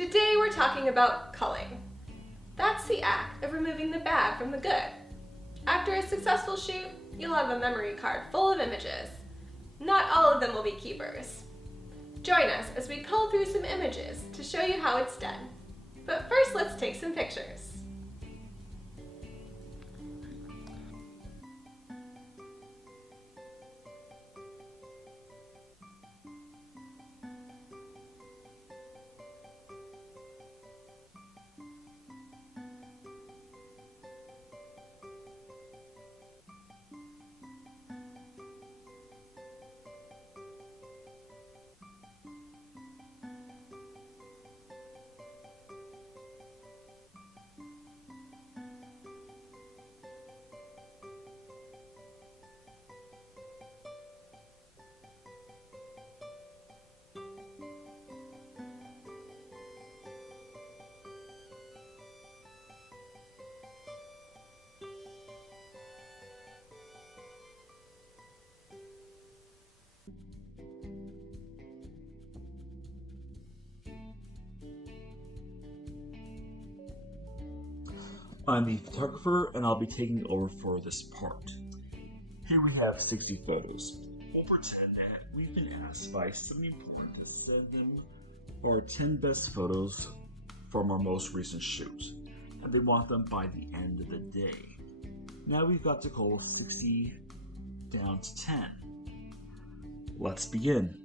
Today we're talking about culling. That's the act of removing the bad from the good. After a successful shoot, you'll have a memory card full of images. Not all of them will be keepers. Join us as we cull through some images to show you how it's done. But first, let's take some pictures. I'm the photographer and I'll be taking over for this part. Here we have 60 photos. We'll pretend that we've been asked by somebody important to send them our 10 best photos from our most recent shoot, and they want them by the end of the day. Now we've got to cull 60 down to 10. Let's begin.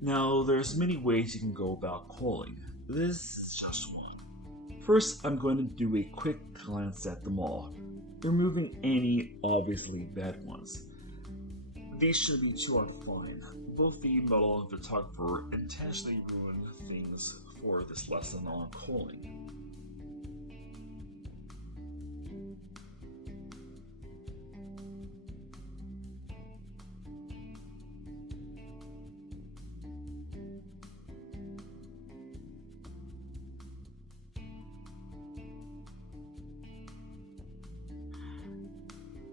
Now there's many ways you can go about culling. This is just one. First, I'm going to do a quick glance at them all, removing any obviously bad ones. These shouldn't be too hard to find. Both the model and photographer intentionally ruined things for this lesson on culling.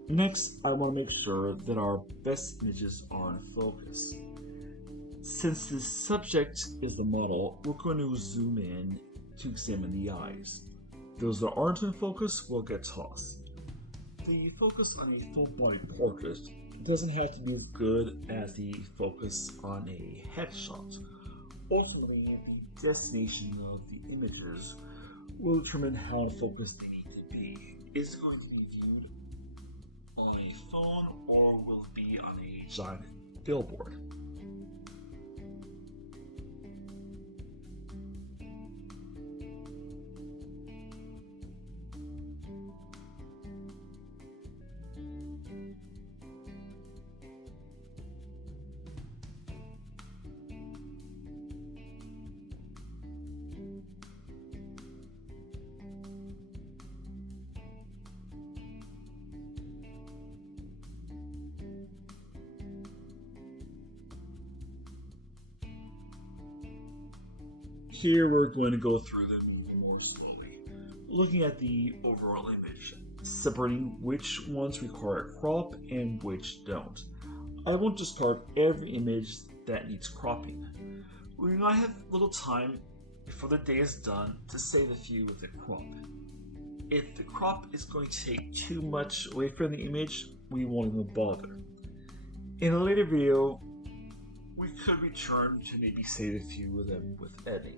Next, I want to make sure that our best images are in focus. Since the subject is the model, we're going to zoom in to examine the eyes. Those that aren't in focus will get tossed. The focus on a full body portrait doesn't have to be as good as the focus on a headshot. Ultimately, the destination of the images will determine how focused they need to be. Is it going to be viewed on a phone or will it be on a giant billboard? Here we're going to go through them more slowly, looking at the overall image, separating which ones require a crop and which don't. I won't discard every image that needs cropping. We might have little time before the day is done to save a few with a crop. If the crop is going to take too much away from the image, we won't even bother. In a later video, we could return to maybe save a few of them with editing.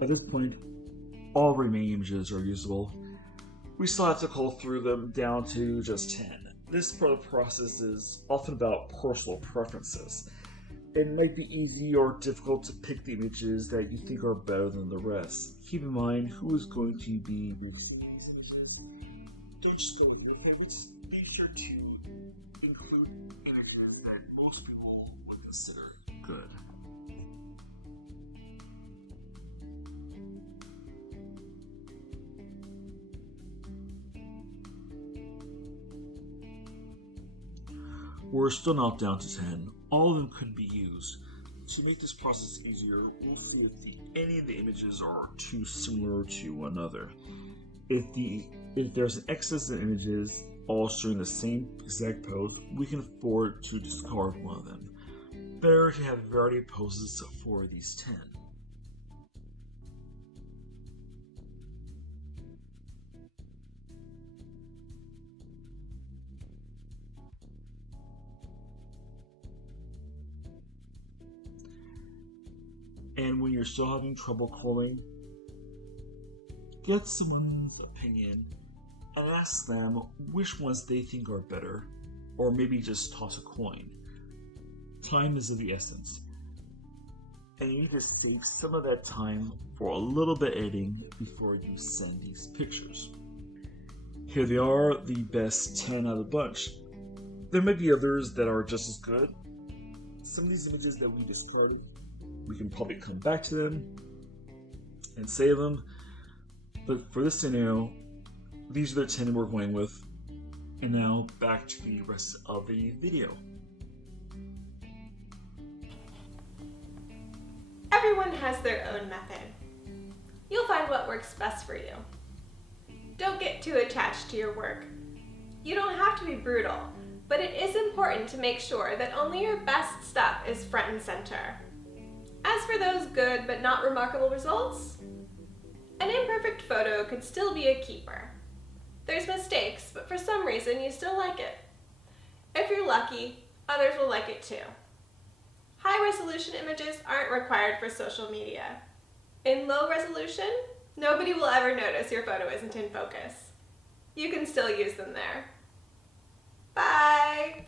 At this point, all remaining images are usable. We still have to cull through them down to just 10. This part of the process is often about personal preferences. It might be easy or difficult to pick the images that you think are better than the rest. Keep in mind who is going to be receiving these images. Don't just go with your favorites. Be sure to include images that most people would consider good. We're still not down to 10. All of them could be used. To make this process easier, we'll see if any of the images are too similar to another. If there's an excess of images all showing the same exact pose, we can afford to discard one of them. Better to have a variety of poses for these 10. And when you're still having trouble culling, get someone's opinion and ask them which ones they think are better, or maybe just toss a coin. Time is of the essence, and you need to save some of that time for a little bit editing before you send these pictures. Here they are, the best 10 out of the bunch. There may be others that are just as good. Some of these images that we discarded, we can probably come back to them and save them. But for this scenario, these are the 10 we're going with. And now back to the rest of the video. Everyone has their own method. You'll find what works best for you. Don't get too attached to your work. You don't have to be brutal, but it is important to make sure that only your best stuff is front and center. As for those good but not remarkable results, an imperfect photo could still be a keeper. There's mistakes, but for some reason you still like it. If you're lucky, others will like it too. High-resolution images aren't required for social media. In low resolution, nobody will ever notice your photo isn't in focus. You can still use them there. Bye!